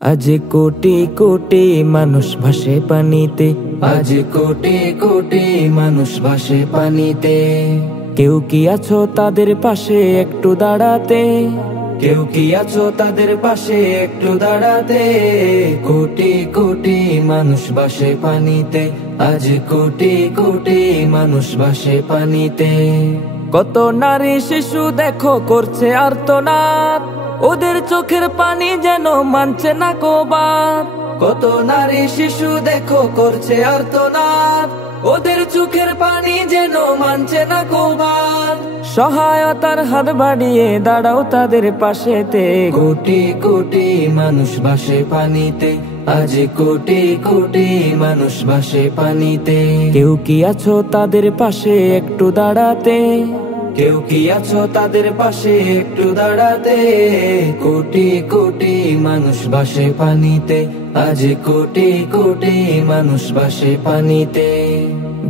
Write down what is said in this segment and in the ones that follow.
আজ কোটি কোটি মানুষ ভাসে পানিতে, আজ কোটি কোটি মানুষ ভাসে পানিতে। কেউ কি আছো তাদের পাশে একটু দাঁড়াতে? কেউ কি আছো তাদের পাশে একটু দাঁড়াতে? কোটি কোটি মানুষ ভাসে পানিতে, আজ কোটি কোটি মানুষ ভাসে পানিতে। কত নারী শিশু দেখো করছে আর্তনাদ, ওদের চোখের পানি যেন মানছে না কোবাদ। কত নারী শিশু দেখো করছে আর্তনাদ, ওদের চোখের পানি যেন মানছে না কোবাদ। সহায়তার হাত বাড়িয়ে দাঁড়াও তাদের পাশেতে। কোটি কোটি মানুষ ভাসে পানিতে, আজ কোটি কোটি মানুষ ভাসে পানিতে। কেউ কি আছো তাদের পাশে একটু দাঁড়াতে? কেউ কি আছো তাদের পাশে একটু দাঁড়াতে? কোটি কোটি মানুষ ভাসে পানিতে, আজ কোটি কোটি মানুষ ভাসে পানিতে।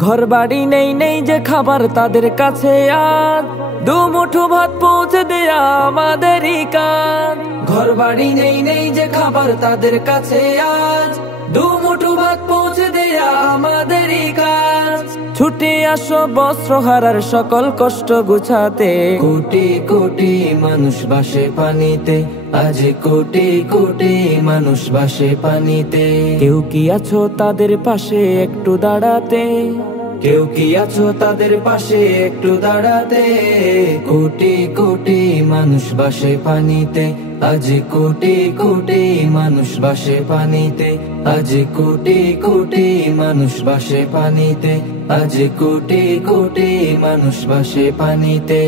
ঘর বাড়ি নেই নেই যে খাবার তাদের কাছে আজ, দুমুঠো ভাত পৌঁছে দেয়া আমাদেরই কাজ। ঘর বাড়ি নেই নেই যে খাবার তাদের কাছে আজ, দুমুঠো ভাত পৌঁছে দেয়া আমাদেরই কাজ। ছুটে আসো বস্ত্র হারার সকল কষ্ট গুছাতে। কোটি কোটি মানুষ ভাসে পানিতে, আজ কোটি কোটি মানুষ ভাসে পানিতে। কেউ কি আছো তাদের পাশে একটু দাঁড়াতে? কেউ কি আছো তাদের পাশে একটু দাঁড়াতে? কোটি কোটি মানুষ ভাসে পানিতে, আজ কোটি কোটি মানুষ ভাসে পানিতে। আজ কোটি কোটি মানুষ ভাসে পানিতে, আজ কোটি কোটি মানুষ ভাসে পানিতে।